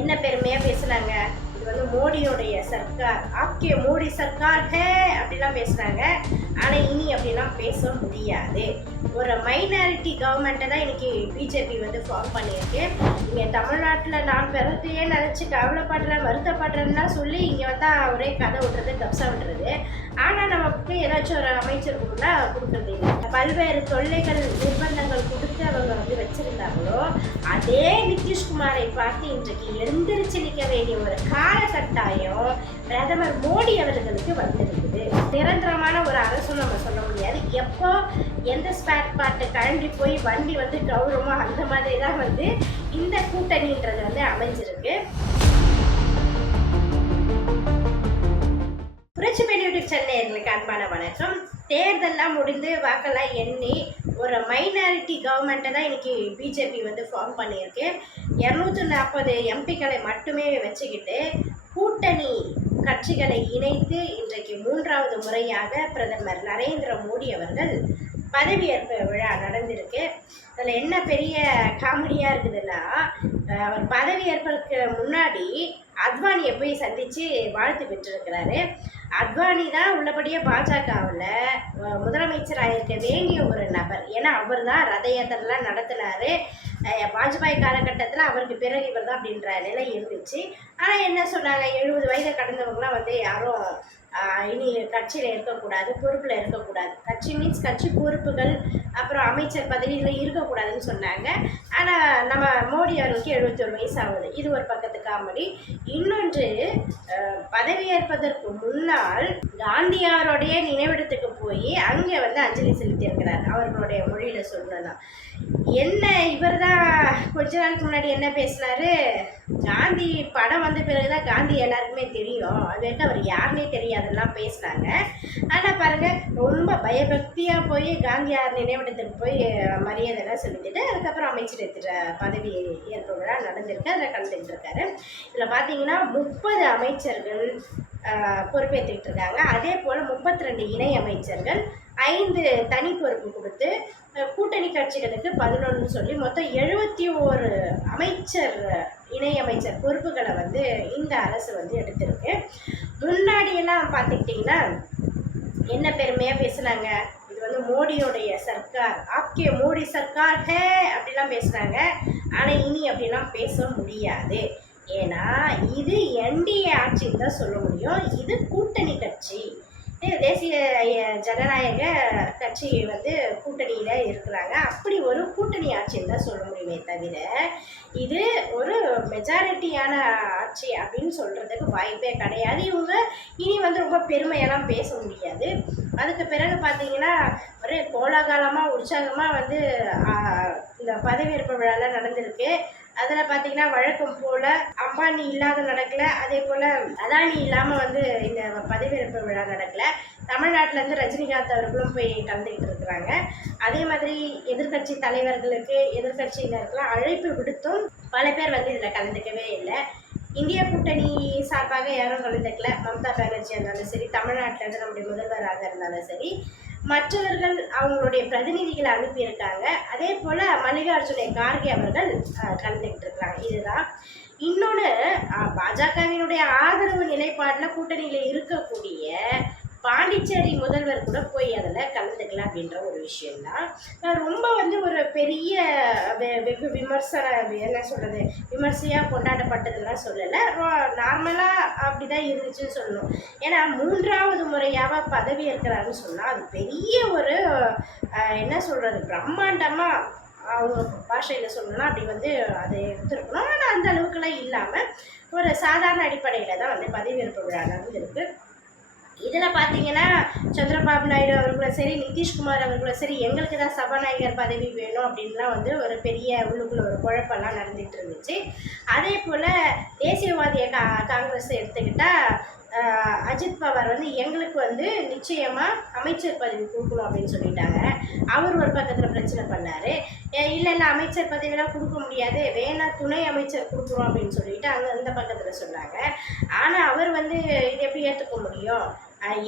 என்ன பெருமையாக பேசுகிறாங்க இது வந்து மோடியோடைய சர்க்கார். ஆப்கே மோடி சர்க்கார் ஹே! அப்படிலாம் பேசுகிறாங்க ஆனால் இனி அப்படிலாம் பேச முடியாது. ஒரு மைனாரிட்டி கவர்மெண்ட்டை தான் இன்னைக்கு பிஜேபி வந்து ஃபார்ம் பண்ணியிருக்கு. இங்கே தமிழ்நாட்டில் நான் பிறத்தையே நினச்சி கவலைப்படுறேன் வருத்தப்படுறேன்லாம் சொல்லி இங்கே வந்தால் ஒரே கதை விட்டுறது கப்சா விட்டுறது ஆனால் நமக்கு ஏதாச்சும் ஒரு அமைச்சர் கூட கொடுக்குறது இல்லை. பல்வேறு தொல்லைகள் நிர்பந்தங்கள் கொடுத்து அவங்க வந்து வச்சிருந்தாங்களோ அதே நிதிஷ்குமாரை பார்த்து இன்றைக்கு எழுந்திருச்சு நிற்க வேண்டிய ஒரு காலகட்டாயம் பிரதமர் மோடி அவர்களுக்கு வந்திருக்குது. நிரந்தரமான ஒரு அரசும் நம்ம சொல்ல முடியாது. எப்போ எந்த ஸ்பேர் பாட்டு கழண்டி போய் வண்டி வந்து கௌரவமோ அந்த மாதிரி தான் வந்து இந்த கூட்டணின்றது வந்து அமைஞ்சிருக்கு. புரட்சிப்பேடி யூடியூப் சேனல் எங்களுக்கு அன்பான வணக்கம். தேர்தல்லாம் முடிந்து வாக்கெல்லாம் எண்ணி ஒரு மைனாரிட்டி கவர்மெண்ட்டை தான் இன்றைக்கி பிஜேபி வந்து ஃபார்ம் பண்ணியிருக்கு. இரநூத்தி நாற்பது எம்பிக்களை மட்டுமே வச்சுக்கிட்டு கூட்டணி கட்சிகளை இணைத்து இன்றைக்கு மூன்றாவது முறையாக பிரதமர் நரேந்திர மோடி அவர்கள் பதவியேற்பு விழா நடந்திருக்கு. அதில் என்ன பெரிய காமெடியாக இருக்குதுன்னா அவர் பதவியேற்பதற்கு முன்னாடி அத்வானியை போய் சந்தித்து வாழ்த்து பெற்றிருக்கிறாரு. அத்வானி தான் உள்ளபடியே பாஜகவில் முதலமைச்சராக இருக்க வேண்டிய ஒரு நபர். ஏன்னா அவர் தான் ரத யாத்திரைலாம் நடத்தினார். வாஜ்பாய் காலகட்டத்தில் அவருக்கு பிறகு இவர் தான் அப்படின்ற நிலை இருந்துச்சு. ஆனால் என்ன சொன்னாங்க? எழுபது வயதை கடந்தவங்களாம் வந்து யாரும் இனி கட்சியில் இருக்கக்கூடாது பொறுப்பில் இருக்கக்கூடாது. கட்சி மீன்ஸ் கட்சி பொறுப்புகள் அப்புறம் அமைச்சர் பதவியில் இருக்கக்கூடாதுன்னு சொன்னாங்க. ஆனால் நம்ம மோடி அவர்களுக்கு எழுபத்தொரு வயசு ஆகுது. இது ஒரு பக்கத்து காமெடி. இன்னொன்று பதவியேற்பதற்கு முன்னால் காந்தியாருடைய நினைவிடத்துக்கு போய் அங்கே வந்து அஞ்சலி செலுத்தியிருக்கிறார். அவர்களுடைய மொழியில் சொல்லணும்னா. என்ன இவர் தான் கொஞ்ச நாளுக்கு முன்னாடி என்ன பேசினாரு? காந்தி படம் வந்த பிறகுதான் காந்தி எல்லாருக்குமே தெரியும். அது வரைக்கும் அவர் யாருன்னே தெரியாதெல்லாம் பேசினாங்க. ஆனால் பாருங்க ரொம்ப பயபக்தியாக போய் காந்தியார் நினைவிடத்துக்கு போய் மரியாதைலாம் செலுத்திட்டு அதுக்கப்புறம் அமைச்சர் எடுத்துகிற பதவி ஏற்பு விழா நடந்திருக்கு அதில் கலந்துக்கிட்டு இருக்காரு இதில் பார்த்தீங்கன்னா முப்பது அமைச்சர்கள் பொறுப்பேற்றுக்கிட்டு இருக்காங்க அதே போல் முப்பத்தி ரெண்டு இணை அமைச்சர்கள் ஐந்து தனி பொறுப்பு கொடுத்து கூட்டணி கட்சிகளுக்கு பதினொன்று சொல்லி மொத்தம் எழுபத்தி ஓரு அமைச்சர் இணையமைச்சர் பொறுப்புகளை வந்து இந்த அரசு வந்து எடுத்திருக்கு. முன்னாடியெல்லாம் பார்த்துக்கிட்டிங்கன்னா என்ன பெருமையாக பேசுனாங்க? இது வந்து மோடியோடைய சர்க்கார். ஆப்கே மோடி சர்க்கார் ஹே அப்படிலாம் பேசுனாங்க. ஆனால் இனி அப்படிலாம் பேச முடியாது. ஏன்னா இது என்டிஏ ஆட்சின்னு தான் சொல்ல முடியும். இது கூட்டணி கட்சி. தேசிய ஜனநாயக கட்சி வந்து கூட்டணியில் இருக்கிறாங்க. அப்படி ஒரு கூட்டணி ஆட்சின்னு தான் சொல்ல முடியுமே தவிர இது ஒரு மெஜாரிட்டியான ஆட்சி அப்படின்னு சொல்கிறதுக்கு வாய்ப்பே கிடையாது. இவங்க இனி வந்து ரொம்ப பெருமையெல்லாம் பேச முடியாது. அதுக்கு பிறகு பார்த்தீங்கன்னா ஒரு கோலாகாலமாக உற்சாகமாக வந்து இந்த பதவியேற்பு விழாலாம் நடந்திருக்கு. அதில் பார்த்தீங்கன்னா வழக்கம் போல் அம்பானி இல்லாத நடக்கல அதே போல் அதானி இல்லாமல் வந்து இந்த பதவியேற்பு விழா நடக்கல. தமிழ்நாட்டிலேருந்து ரஜினிகாந்த் அவர்களும் போய் கலந்துக்கிட்டு இருக்கிறாங்க. அதே மாதிரி எதிர்க்கட்சி தலைவர்களுக்கு எதிர்கட்சியினருக்குலாம் அழைப்பு விடுத்தும் பல பேர் வந்து இதில் கலந்துக்கவே இல்லை. இந்திய கூட்டணி சார்பாக யாரும் கலந்துக்கல. மம்தா பானர்ஜி இருந்தாலும் சரி தமிழ்நாட்டில் இருந்து நம்முடைய முதல்வராக இருந்தாலும் சரி மற்றவர்கள் அவங்களுடைய பிரதிநிதிகளை அனுப்பியிருக்காங்க. அதே போல் மல்லிகார்ஜுன கார்கே அவர்கள் கலந்துக்கிட்டு இருக்கிறாங்க இதுதான். இன்னொன்று பாஜகவினுடைய ஆதரவு நிலைப்பாட்டில் கூட்டணியில் இருக்கக்கூடிய பாண்டிச்சேரி முதல்வர் கூட போய் அதில் கலந்துக்கலாம் அப்படின்ற ஒரு விஷயம்தான். நான் ரொம்ப வந்து ஒரு பெரிய வெகு விமர்சன என்ன சொல்கிறது விமர்சையாக கொண்டாடப்பட்டதுலாம் சொல்லலை. நார்மலாக அப்படி தான் இருந்துச்சுன்னு சொல்லணும். ஏன்னா மூன்றாவது முறையாக பதவி இருக்கிறாருன்னு சொன்னால் அது பெரிய ஒரு என்ன சொல்கிறது பிரம்மாண்டமாக அவங்க பாஷையில் சொல்லணும்னா அப்படி வந்து அதை எடுத்துருக்கணும். ஆனால் அந்த அளவுக்குலாம் இல்லாமல் ஒரு சாதாரண அடிப்படையில் தான் வந்து பதவியேற்பு விழா நடந்திருக்கு. இதில் பார்த்தீங்கன்னா சந்திரபாபு நாயுடு அவர்களும் சரி நிதிஷ்குமார் அவர்களும் சரி எங்களுக்கு தான் சபாநாயகர் பதவி வேணும் அப்படின்லாம் வந்து ஒரு பெரிய உள்ளுக்குள்ள ஒரு குழப்பம்லாம் நடந்துகிட்டு இருந்துச்சு. அதே போல் தேசியவாதிய கா காங்கிரஸ் எடுத்துக்கிட்டால் அஜித் பவார் வந்து எங்களுக்கு வந்து நிச்சயமாக அமைச்சர் பதவி கொடுக்கணும் அப்படின்னு சொல்லிட்டாங்க. அவர் ஒரு பக்கத்தில் பிரச்சனை பண்ணார். இல்லை இல்லை அமைச்சர் பதவியெல்லாம் கொடுக்க முடியாது. வேணா துணை அமைச்சர் கொடுக்குறோம் அப்படின்னு சொல்லிட்டு அங்கே அந்த பக்கத்தில் சொன்னாங்க. ஆனால் அவர் வந்து இது எப்படி ஏற்றுக்க முடியும்?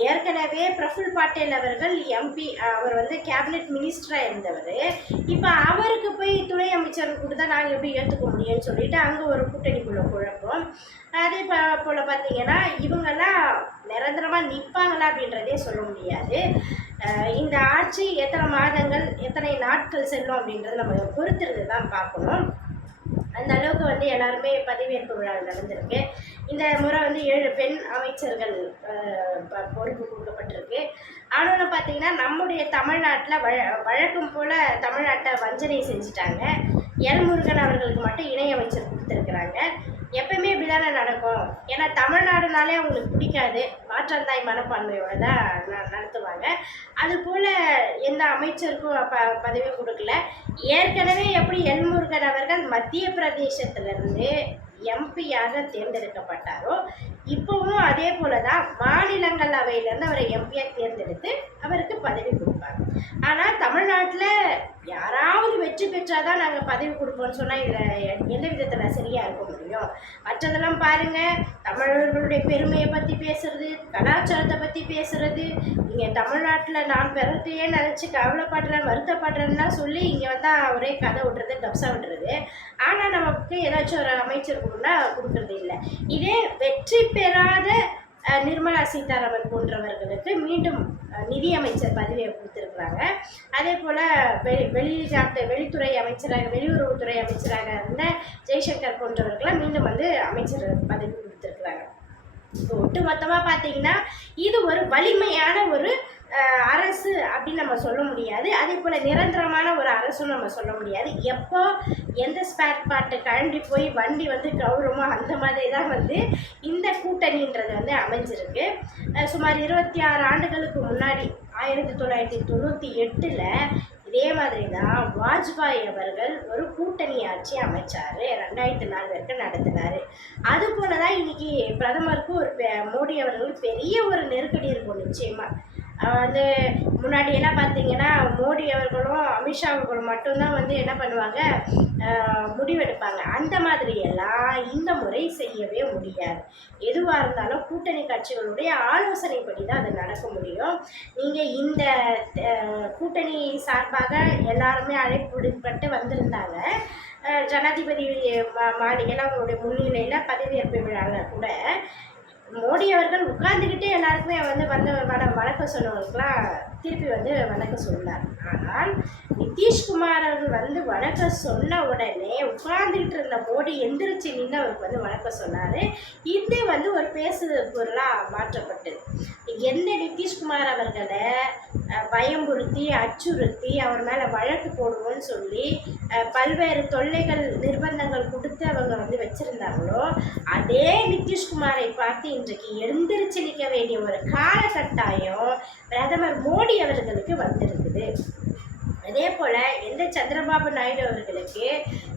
ஏற்கனவே பிரஃபுல் பாட்டேல் அவர்கள் எம்பி அவர் வந்து கேபினெட் மினிஸ்டராக இருந்தவர். இப்போ அவருக்கு போய் துணை அமைச்சர் கொடுத்தா நாங்கள் எப்படி ஏற்றுக்க முடியும்னு சொல்லிட்டு அங்கே ஒரு கூட்டணிக்குள்ள குழப்பம். அதே போல் பார்த்தீங்கன்னா இவங்கெல்லாம் நிரந்தரமாக நிற்பாங்களா அப்படின்றதே சொல்ல முடியாது. இந்த ஆட்சி எத்தனை மாதங்கள் எத்தனை நாட்கள் செல்லும் அப்படின்றத நம்ம பொறுத்திருந்து தான் பார்க்கணும். அந்த அளவுக்கு வந்து எல்லாருமே பதவியேற்பு விழா நடந்திருக்கு. இந்த முறை வந்து ஏழு பெண் அமைச்சர்கள் பொறுப்பு கொடுக்கப்பட்டிருக்கு. ஆனாலும் பார்த்தீங்கன்னா நம்முடைய தமிழ்நாட்டில் வழ வழக்கம் போல் தமிழ்நாட்டை வஞ்சனை செஞ்சுட்டாங்க. எல் முருகன் அவர்களுக்கு மட்டும் இணையமைச்சர் கொடுத்துருக்குறாங்க. எப்பயுமே இப்படிதானே நடக்கும். ஏன்னா தமிழ்நாடுனாலே அவங்களுக்கு பிடிக்காது. மாற்றந்தாய் மனப்பான்மையோட தான் ந- நடத்துவாங்க. அதுபோல் எந்த அமைச்சருக்கும் ப பதவி கொடுக்கல. ஏற்கனவே எப்படி எல்முருகன் அவர்கள் மத்திய பிரதேசத்திலிருந்து எம்பியாக தேர்ந்தெடுக்கப்பட்டாரோ இப்போவும் அதே போல தான் மாநிலங்களவையிலேருந்து அவரை எம்பியாக தேர்ந்தெடுத்து அவருக்கு பதவி கொடுப்பாங்க. ஆனால் தமிழ்நாட்டில் யாராவது வெற்றி பெற்றால் தான் நாங்கள் பதவி கொடுப்போம்னு சொன்னால் இதில் எந்த விதத்தில் சரியாக இருக்க முடியும்? மற்றதெல்லாம் பாருங்கள் தமிழர்களுடைய பெருமையை பற்றி பேசுறது கலாச்சாரத்தை பற்றி பேசுறது. இங்கே தமிழ்நாட்டில் நான் பிறத்தையே நினச்சி கவலைப்படுறேன் வருத்தப்படுறேன்னா சொல்லி இங்கே வந்தால் ஒரே கதை விடுறது கப்சா விடுறது. ஆனால் நமக்கு ஏதாச்சும் ஒரு அமைச்சர் கொடுன்னா கொடுக்குறது இல்லை. இதே வெற்றி பெறாத நிர்மலா சீதாராமன் போன்றவர்களுக்கு மீண்டும் நிதியமைச்சர் பதவியை கொடுத்துருக்குறாங்க. அதே போல் வெளி வெளிநாட்டு வெளித்துறை அமைச்சராக வெளியுறவுத்துறை அமைச்சராக இருந்த ஜெய்சங்கர் போன்றவர்களை மீண்டும் வந்து அமைச்சர் பதவி கொடுத்துருக்குறாங்க. இப்போ ஒட்டுமொத்தமாக பார்த்தீங்கன்னா இது ஒரு வலிமையான ஒரு அரசு அப்படின்னு நம்ம சொல்ல முடியாது. அதே போல் நிரந்தரமான ஒரு அரசும் நம்ம சொல்ல முடியாது. எப்போ எந்த ஸ்பேர் பார்ட்டு கழண்டி போய் வண்டி வந்து கௌரவமோ அந்த மாதிரி தான் வந்து இந்த கூட்டணின்றது வந்து அமைஞ்சிருக்கு. சுமார் இருபத்தி ஆறு ஆண்டுகளுக்கு முன்னாடி ஆயிரத்தி தொள்ளாயிரத்தி தொண்ணூற்றி எட்டில் இதே மாதிரி தான் வாஜ்பாய் அவர்கள் ஒரு கூட்டணி ஆட்சி அமைச்சார். ரெண்டாயிரத்தி நாலு வரைக்கும் நடத்தினார். அது போல தான் இன்னைக்கு பிரதமருக்கு ஒரு பெ- மோடி அவர்களுக்கு பெரிய ஒரு நெருக்கடி இருக்கும் நிச்சயமாக வந்து முன்னாடி எல்லாம் பார்த்தீங்கன்னா மோடி அவர்களும் அமித்ஷா அவர்களும் மட்டும்தான் வந்து என்ன பண்ணுவாங்க முடிவெடுப்பாங்க. அந்த மாதிரி எல்லாம் இந்த முறை செய்யவே முடியாது. எதுவாக இருந்தாலும் கூட்டணி கட்சிகளுடைய ஆலோசனைப்படி தான் அது நடக்க முடியும். நீங்கள் இந்த கூட்டணி சார்பாக எல்லாருமே அழைப்பு விடுபட்டு வந்திருந்தாங்க ஜனாதிபதி மா- மாளிகையில் அவங்களுடைய முன்னிலையில் பதவியேற்பு விழாவில் கூட. மோடி அவர்கள் உட்கார்ந்துக்கிட்டே எல்லாருக்குமே வந்து வந்து வணக்கம் சொன்னவங்களுக்குலாம் திருப்பி வந்து வணக்கம் சொன்னார். ஆனால் நிதிஷ்குமார் அவர்கள் வந்து வணக்கம் சொன்ன உடனே உட்கார்ந்துக்கிட்டு இருந்த மோடி எந்திரிச்சு நின்று அவருக்கு வந்து வணக்கம் சொன்னார். இது வந்து ஒரு பேசு பொருளாக மாற்றப்பட்டது. எந்த நிதிஷ்குமார் அவர்களை பயம்புறுத்தி பயமுறுத்தி அச்சுறுத்தி அவர் மேலே வழக்கு போடுவோன்னு சொல்லி பல்வேறு தொல்லைகள் நிர்பந்தங்கள் கொடுத்து அவங்க வந்து வச்சுருந்தாங்களோ அதே நிதிஷ்குமாரை பார்த்து இன்றைக்கு எழுந்திரிச்சு நிற்க வேண்டிய ஒரு காலகட்டாயம் பிரதமர் மோடி அவர்களுக்கு வந்திருக்குது. அதே போல் எந்த சந்திரபாபு நாயுடு அவர்களுக்கு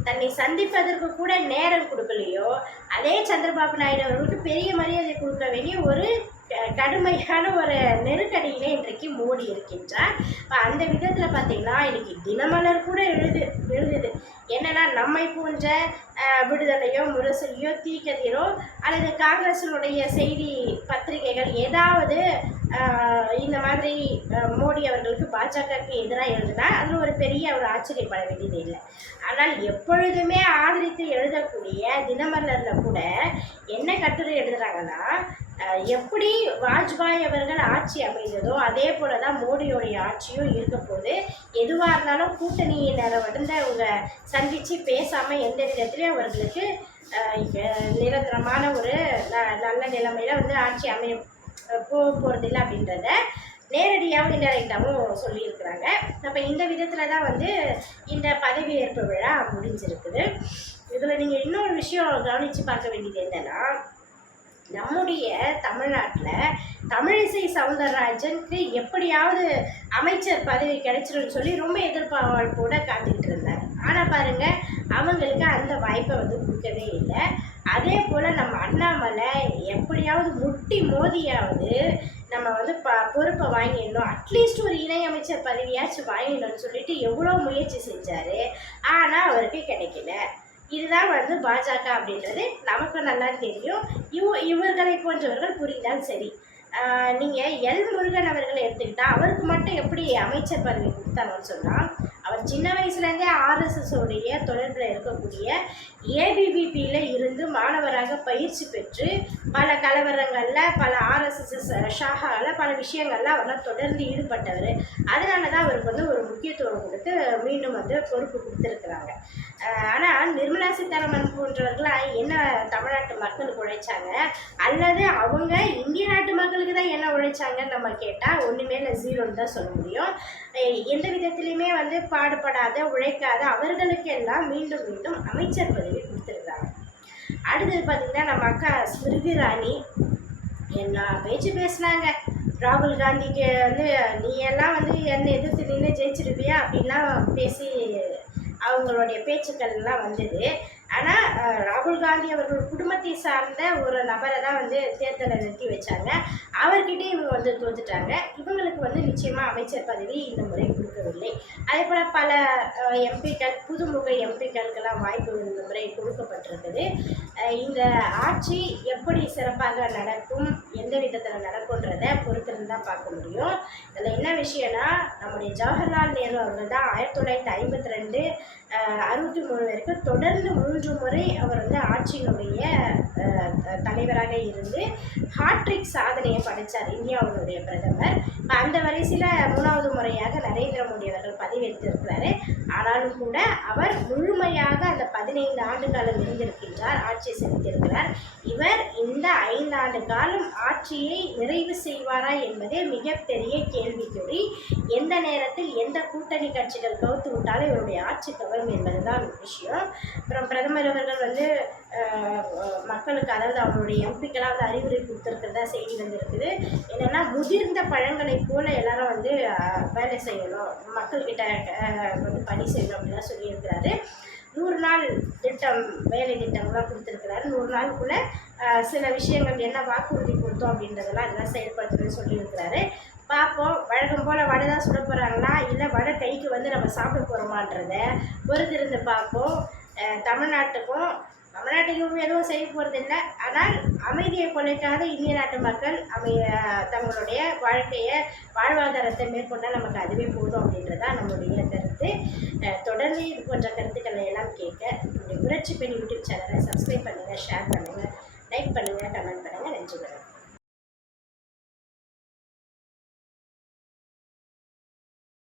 தன்னை சந்திப்பதற்கு கூட நேரம் கொடுக்கலையோ அதே சந்திரபாபு நாயுடு அவர்களுக்கு பெரிய மரியாதை கொடுக்க வேண்டிய ஒரு கடுமையான ஒரு நெருக்கடியிலே இன்றைக்கு மோடி இருக்கின்றார். இப்போ அந்த விதத்தில் பார்த்தீங்கன்னா இன்றைக்கி தினமலர் கூட எழுது எழுதுது. என்னென்னா நம்மை போன்ற விடுதலையோ முரசொலியோ தீக்கதிரோ அல்லது காங்கிரஸினுடைய செய்தி பத்திரிகைகள் ஏதாவது இந்த மாதிரி மோடி அவர்களுக்கு பாஜகவுக்கு எதிராக எழுதுனா அதில் ஒரு பெரிய ஒரு ஆச்சரியப்பட வேண்டியது இல்லை. ஆனால் எப்பொழுதுமே ஆதரித்து எழுதக்கூடிய தினமலரில் கூட என்ன கட்டுரை எழுதுகிறாங்கன்னா எப்படி வாஜ்பாய் அவர்கள் ஆட்சி அமைந்ததோ அதே போல தான் மோடியோடைய ஆட்சியும் இருக்க போது எதுவாக இருந்தாலும் கூட்டணியினரை வந்து அவங்க சந்தித்து பேசாமல் எந்த விதத்துலையும் அவர்களுக்கு நிரந்தரமான ஒரு ந- நல்ல நிலைமையில் வந்து ஆட்சி அமைய அஹ், போக போகிறதில்ல அப்படின்றத நேரடியாகவும் இன்டெரக்டாகவும் சொல்லியிருக்கிறாங்க. அப்போ இந்த விதத்தில் தான் வந்து இந்த பதவியேற்பு விழா முடிஞ்சிருக்குது. இதில் நீங்கள் இன்னொரு விஷயம் கவனித்து பார்க்க வேண்டியது என்னென்னா நம்முடைய தமிழ்நாட்டில் தமிழிசை சவுந்தரராஜனுக்கு எப்படியாவது அமைச்சர் பதவி கிடைச்சிரும்னு சொல்லி ரொம்ப எதிர்பார்ப்போட காத்துக்கிட்டு இருந்தார். ஆனால் பாருங்கள் அவங்களுக்கு அந்த வாய்ப்பை வந்து கொடுக்கவே இல்லை. அதே போல் நம்ம அண்ணாமலை எப்படியாவது முட்டி மோதியாவது நம்ம வந்து ப பொறுப்பை வாங்கிடணும். அட்லீஸ்ட் ஒரு இணையமைச்சர் பதவியாச்சும் வாங்கிடணும்னு சொல்லிட்டு எவ்வளோ முயற்சி செஞ்சார். ஆனால் அவருக்கு கிடைக்கல. இதுதான் வந்து பாஜக அப்படின்றது. நமக்கு நல்லா தெரியும். இவ இவர்களை போன்றவர்கள் புரிந்தால் சரி. நீங்கள் எல் முருகன் அவர்களை எடுத்துக்கிட்டால் அவருக்கு மட்டும் எப்படி அமைச்சர் பதவி கொடுத்தாங்கன்னு சொன்னால் அவர் சின்ன வயசுலேருந்தே ஆர்எஸ்எஸோடைய தொடர்பில் இருக்கக்கூடிய ஏபிபிபியில் இருந்து மாணவராக பயிற்சி பெற்று பல கலவரங்களில் பல ஆர்எஸ்எஸ் ஷாகாவில் பல விஷயங்களில் அவர்லாம் தொடர்ந்து ஈடுபட்டவர். அதனால தான் அவருக்கு வந்து ஒரு முக்கியத்துவம் கொடுத்து மீண்டும் வந்து பொறுப்பு கொடுத்துருக்குறாங்க. ஆனால் நிர்மலா சீதாராமன் போன்றவர்களாம் என்ன தமிழ்நாட்டு மக்களுக்கு உழைச்சாங்க? அல்லது அவங்க இந்திய நாட்டு மக்களுக்கு தான் என்ன உழைச்சாங்கன்னு நம்ம கேட்டால் ஒன்றுமே இல்லை ஜீரோன்னு தான் சொல்ல முடியும். எந்த விதத்துலையுமே வந்து பாடுபடாத உழைக்காத அவர்களுக்கு எல்லாம் மீண்டும் மீண்டும் அமைச்சர் பதவி கொடுத்துருக்காங்க அடுத்தது பார்த்திங்கன்னா நம்ம அக்கா ஸ்மிருதி ராணி என்ன பேச்சு பேசுனாங்க. ராகுல் காந்திக்கு வந்து நீ எல்லாம் வந்து என்னை எதிர்த்து நின்று ஜெயிச்சிருப்பியா? அப்படின்லாம் பேசி அவங்களுடைய பேச்சுக்கள்லாம் வந்தது. ஆனால் ராகுல் காந்தி அவர்கள் குடும்பத்தை சார்ந்த ஒரு நபரை தான் வந்து தேர்தலை நிறுத்தி வச்சாங்க. அவர்கிட்டே இவங்க வந்து தோத்துட்டாங்க. இவங்களுக்கு வந்து நிச்சயமாக அமைச்சர் பதவி இந்த முறை கொடுக்கவில்லை அதே போல் பல எம்பிக்கள் புதுமுக எம்பிக்களுக்கெல்லாம் வாய்ப்பு இந்த முறை கொடுக்கப்பட்டிருக்குது. இந்த ஆட்சி எப்படி சிறப்பாக நடக்கும் எந்த விதத்தில் நடக்கும்ன்றதை பொறுத்திருந்து தான் பார்க்க முடியும். இதில் என்ன விஷயம்னா நம்முடைய ஜவஹர்லால் நேரு அவர்கள் தான் ஆயிரத்தி தொள்ளாயிரத்தி ஐம்பத்தி ரெண்டு அறுபத்தி மூணு வரைக்கும் தொடர்ந்து மூன்று முறை அவர் வந்து ஆட்சியினுடைய தலைவராக இருந்து ஹாட்ரிக் சாதனையை படைத்தார் இந்தியாவினுடைய பிரதமர். இப்போ அந்த வரிசையில் மூணாவது முறையாக நரேந்திர மோடி அவர்கள் பதிவேற்றிருக்கிறாரு. ஆனாலும் கூட அவர் முழுமையாக பதினைந்து ஆண்டு காலம் இருந்திருக்கின்றார் ஆட்சி செலுத்தியிருக்கிறார். இவர் இந்த ஐந்தாண்டு காலம் ஆட்சியை நிறைவு செய்வாரா என்பதே மிகப்பெரிய கேள்விக்குறி. எந்த நேரத்தில் எந்த கூட்டணி கட்சிகள் கவுத்து விட்டாலும் இவருடைய ஆட்சி கவரும் என்பதுதான் விஷயம். அப்புறம் பிரதமர் அவர்கள் வந்து மக்களுக்கு அதாவது அவங்களுடைய எம்பிக்கெல்லாம் வந்து அறிவுரை கொடுத்துருக்கிறதா செய்தி வந்திருக்குது. என்னென்னா முதிர்ந்த பழங்களைப் போல எல்லாரும் வந்து வேலை செய்யணும். மக்கள்கிட்ட வந்து பணி செய்யணும் அப்படிலாம் சொல்லியிருக்கிறாரு. நூறு நாள் திட்டம் வேலை திட்டங்கள்லாம் கொடுத்துருக்கிறாரு. நூறு நாளுக்குள்ளே சில விஷயங்கள் என்ன வாக்குறுதி கொடுத்தோம் அப்படின்றதெல்லாம் இதெல்லாம் செயல்படுத்துறேன்னு சொல்லியிருக்கிறாரு. பார்ப்போம். வழக்கம் போல் வடை தான் சுட போகிறாங்களா இல்லை வடை கைக்கு வந்து நம்ம சாப்பிட போகிறோமான்றத பொறுத்திருந்து பார்ப்போம். தமிழ்நாட்டுக்கும் தமிழ்நாட்டுக்கும் எதுவும் செய்ய போகிறதில்ல ஆனால் அமைதியை குலைக்காத இந்திய நாட்டு மக்கள் அமைய தங்களுடைய வாழ்க்கையை வாழ்வாதாரத்தை மேற்கொண்டால் நமக்கு அதுவே போதும் அப்படின்றதான் நம்மளுடைய கருத்து. வந்து தொடர்ந்து இது போன்ற கருத்துக்களை எல்லாம் கேட்க நம்முடைய புரட்சி பெண் யூடியூப் சேனலை சப்ஸ்கிரைப் பண்ணுங்கள் ஷேர் பண்ணுங்கள் லைக் பண்ணுங்கள் கமெண்ட் பண்ணுங்கள் நன்றி வணக்கம்.